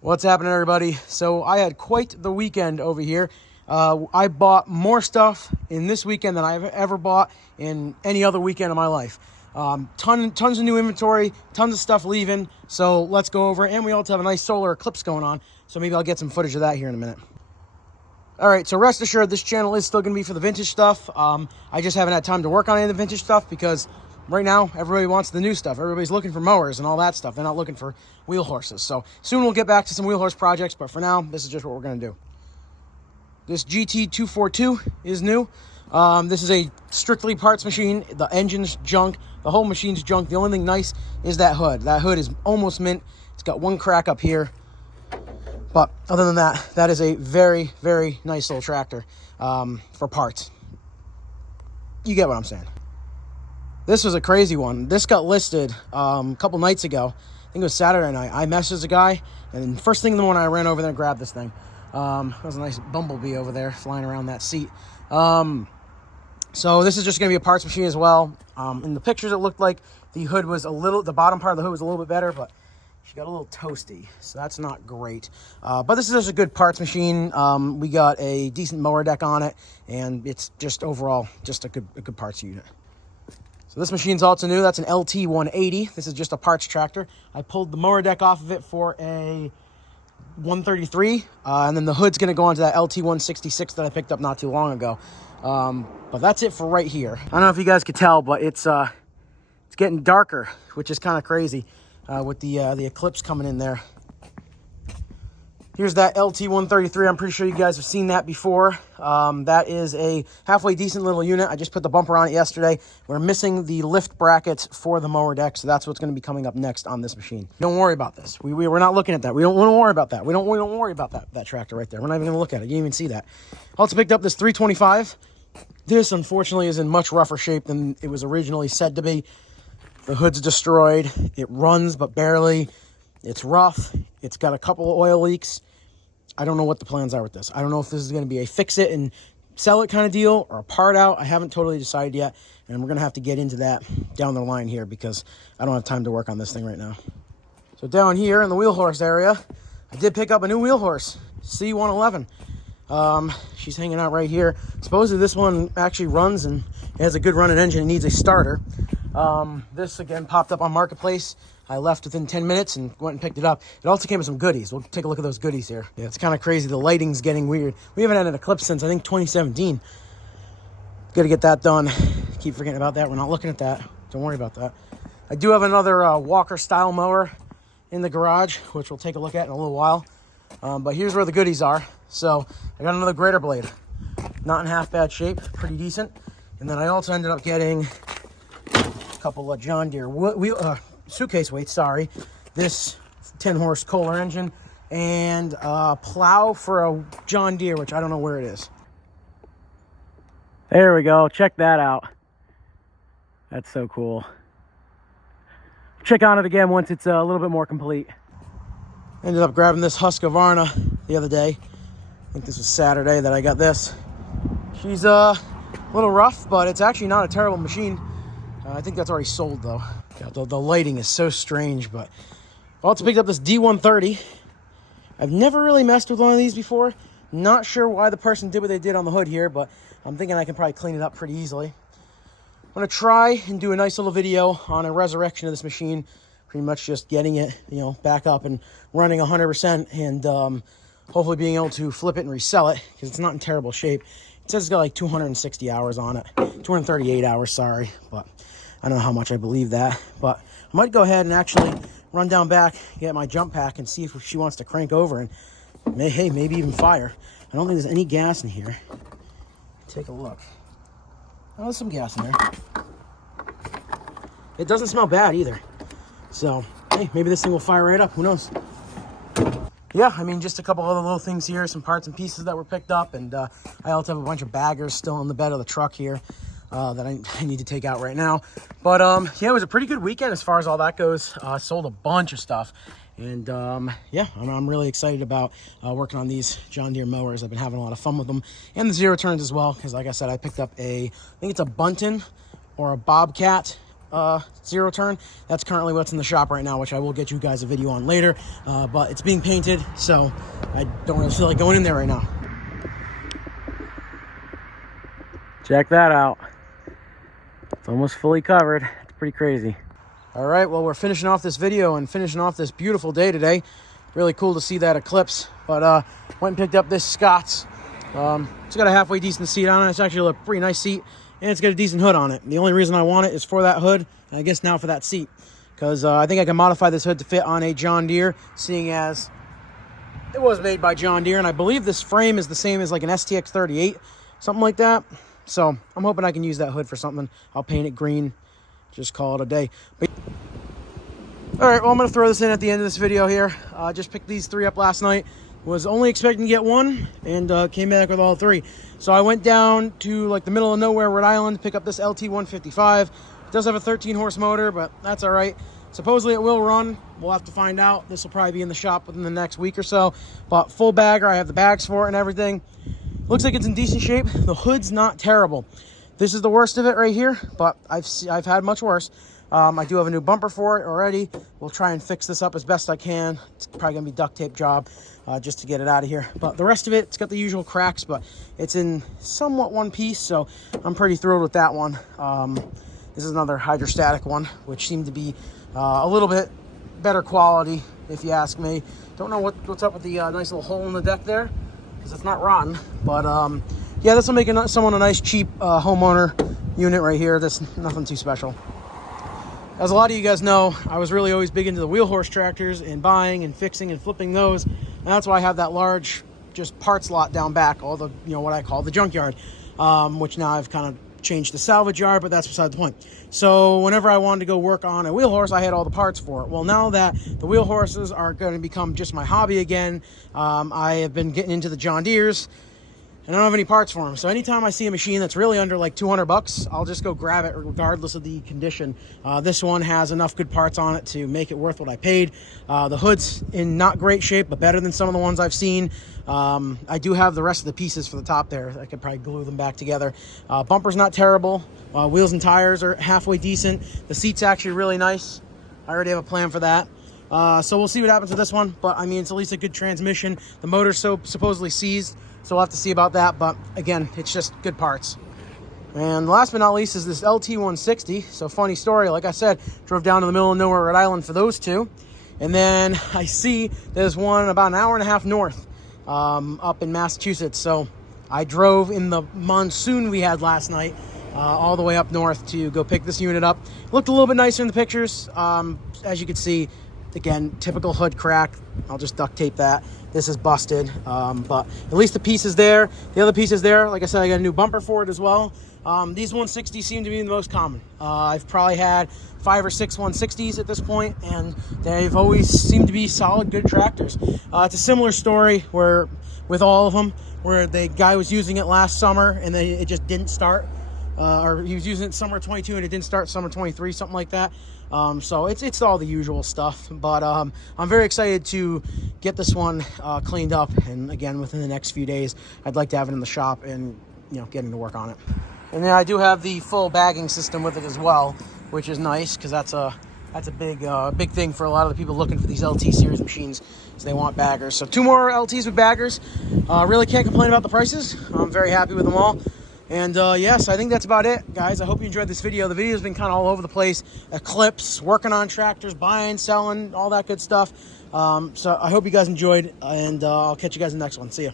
What's happening, everybody? So I had quite the weekend over here. I bought more stuff in this weekend than I've ever bought in any other weekend of my life. Tons of new inventory, tons of stuff leaving. So let's go over it. And we also have a nice solar eclipse going on. So maybe I'll get some footage of that here in a minute. All right, so rest assured, this channel is still going to be for the vintage stuff. I just haven't had time to work on any of the vintage stuff because right now, everybody wants the new stuff. Everybody's looking for mowers and all that stuff. They're not looking for wheel horses. So soon we'll get back to some wheel horse projects, but for now, this is just what we're going to do. This GT242 is new. This is a strictly parts machine. The engine's junk. The whole machine's junk. The only thing nice is that hood. That hood is almost mint. It's got one crack up here. But other than that, that is a very, very nice little tractor for parts. You get what I'm saying. This was a crazy one. This got listed a couple nights ago. I think it was Saturday night. I messaged a guy, and first thing in the morning, I ran over there and grabbed this thing. There was a nice bumblebee over there flying around that seat. So this is just going to be a parts machine as well. In the pictures, it looked like the hood was the bottom part of the hood was a little bit better, but she got a little toasty, so that's not great. But this is just a good parts machine. We got a decent mower deck on it, and it's just overall just a good parts unit. So this machine's also new. That's an LT 180. This is just a parts tractor. I pulled the mower deck off of it for a 133, and then the hood's going to go onto that LT 166 that I picked up not too long ago. But that's it for right here. I don't know if you guys could tell, but it's getting darker, which is kind of crazy with the Eclipse coming in there. Here's that LT 133. I'm pretty sure you guys have seen that before. That is a halfway decent little unit. I just put the bumper on it yesterday. We're missing the lift brackets for the mower deck, so that's what's going to be coming up next on this machine. Don't worry about this. We're not looking at that. We don't worry about that. We don't worry about that tractor right there. We're not even going to look at it. You didn't even see that. Also picked up this 325. This, unfortunately, is in much rougher shape than it was originally said to be. The hood's destroyed. It runs, but barely. It's rough. It's got a couple of oil leaks. I don't know what the plans are with this. I don't know if this is going to be a fix it and sell it kind of deal or a part out. I haven't totally decided yet, and we're going to have to get into that down the line here because I don't have time to work on this thing right now. So down here in the wheel horse area, I did pick up a new wheel horse, C111. She's hanging out right here. Supposedly this one actually runs and it has a good running engine. It needs a starter. This again popped up on Marketplace. I left within 10 minutes and went and picked it up. It also came with some goodies. We'll take a look at those goodies here. Yeah, it's kind of crazy. The lighting's getting weird. We haven't had an Eclipse since, I think, 2017. Got to get that done. Keep forgetting about that. We're not looking at that. Don't worry about that. I do have another Walker-style mower in the garage, which we'll take a look at in a little while. But here's where the goodies are. So I got another grater blade. Not in half bad shape. Pretty decent. And then I also ended up getting a couple of John Deere suitcase weights, sorry. This 10-horse Kohler engine and a plow for a John Deere, which I don't know where it is. There we go. Check that out. That's so cool. Check on it again once it's a little bit more complete. Ended up grabbing this Husqvarna the other day. I think this was Saturday that I got this. She's a little rough, but it's actually not a terrible machine. I think that's already sold though. God, the lighting is so strange, but I also picked up this D130. I've never really messed with one of these before. Not sure why the person did what they did on the hood here, but I'm thinking I can probably clean it up pretty easily. I'm gonna try and do a nice little video on a resurrection of this machine. Pretty much just getting it, back up and running 100% and hopefully being able to flip it and resell it because it's not in terrible shape. It says it's got like 260 hours on it, 238 hours, sorry, but I don't know how much I believe that. But I might go ahead and actually run down back, get my jump pack, and see if she wants to crank over and, hey, maybe even fire. I don't think there's any gas in here. Take a look. Oh, there's some gas in there. It doesn't smell bad either. So, hey, maybe this thing will fire right up. Who knows? Yeah, I mean, just a couple other little things here, some parts and pieces that were picked up, and I also have a bunch of baggers still on the bed of the truck here that I need to take out right now. But, yeah, it was a pretty good weekend as far as all that goes. Sold a bunch of stuff, and, yeah, I'm really excited about working on these John Deere mowers. I've been having a lot of fun with them, and the zero turns as well, because, like I said, I picked up I think it's a Bunton or a Bobcat zero turn. That's currently what's in the shop right now, which I will get you guys a video on later. But it's being painted, so I don't really feel like going in there right now. Check that out. It's almost fully covered. It's pretty crazy. All right, well, we're finishing off this video and finishing off this beautiful day today. Really cool to see that Eclipse. But went and picked up this Scott's. It's got a halfway decent seat on it. It's actually a pretty nice seat, and it's got a decent hood on it. The only reason I want it is for that hood, and I guess now for that seat, because I think I can modify this hood to fit on a John Deere, seeing as it was made by John Deere, and I believe this frame is the same as like an STX 38, something like that. So I'm hoping I can use that hood for something. I'll paint it green, just call it a day. But all right, well, I'm going to throw this in at the end of this video here. Just picked these three up last night. Was only expecting to get one, and came back with all three. So I went down to like the middle of nowhere, Rhode Island, to pick up this LT 155. It does have a 13-horse motor, but that's all right. Supposedly it will run. We'll have to find out. This will probably be in the shop within the next week or so. But full bagger, I have the bags for it and everything. Looks like it's in decent shape. The hood's not terrible. This is the worst of it right here, but I've had much worse. I do have a new bumper for it already. We'll try and fix this up as best I can. It's probably gonna be a duct tape job just to get it out of here. But the rest of it, it's got the usual cracks, but it's in somewhat one piece, so I'm pretty thrilled with that one. This is another hydrostatic one, which seemed to be a little bit better quality, if you ask me. Don't know what's up with the nice little hole in the deck there, because it's not rotten. But yeah, this will make someone a nice cheap homeowner unit right here. That's nothing too special. As a lot of you guys know, I was really always big into the wheel horse tractors and buying and fixing and flipping those. And that's why I have that large just parts lot down back, all the, you know, what I call the junkyard, which now I've kind of changed to salvage yard, but that's beside the point. So whenever I wanted to go work on a wheel horse, I had all the parts for it. Well, now that the wheel horses are going to become just my hobby again, I have been getting into the John Deeres, and I don't have any parts for them. So anytime I see a machine that's really under like 200 bucks, I'll just go grab it regardless of the condition. This one has enough good parts on it to make it worth what I paid. The hood's in not great shape, but better than some of the ones I've seen. I do have the rest of the pieces for the top there. I could probably glue them back together. Bumper's not terrible. Wheels and tires are halfway decent. The seat's actually really nice. I already have a plan for that. So we'll see what happens with this one, but I mean, it's at least a good transmission. The motor's supposedly seized, so we'll have to see about that, but again, it's just good parts. And last but not least is this LT 160. So funny story, like I said, drove down to the middle of nowhere, Rhode Island for those two, and then I see there's one about an hour and a half north, up in Massachusetts. So I drove in the monsoon we had last night, all the way up north to go pick this unit up. It looked a little bit nicer in the pictures. As you can see, again, typical hood crack. I'll just duct tape that. This is busted, but at least the piece is there. The other piece is there. Like I said, I got a new bumper for it as well. These 160s seem to be the most common. I've probably had 5 or 6 160s at this point, and they've always seemed to be solid, good tractors. It's a similar story where with all of them, where the guy was using it last summer and then it just didn't start. Or he was using it summer 22 and it didn't start summer 23, something like that. So it's all the usual stuff, but I'm very excited to get this one cleaned up, and again, within the next few days, I'd like to have it in the shop and, you know, getting to work on it. And then I do have the full bagging system with it as well, which is nice because that's a big thing for a lot of the people looking for these LT series machines, is they want baggers. So 2 more LTs with baggers. Really can't complain about the prices. I'm very happy with them all. And yes, I think that's about it, guys. I hope you enjoyed this video. The video's been kind of all over the place. Eclipse, working on tractors, buying, selling, all that good stuff. So I hope you guys enjoyed, and I'll catch you guys in the next one. See ya.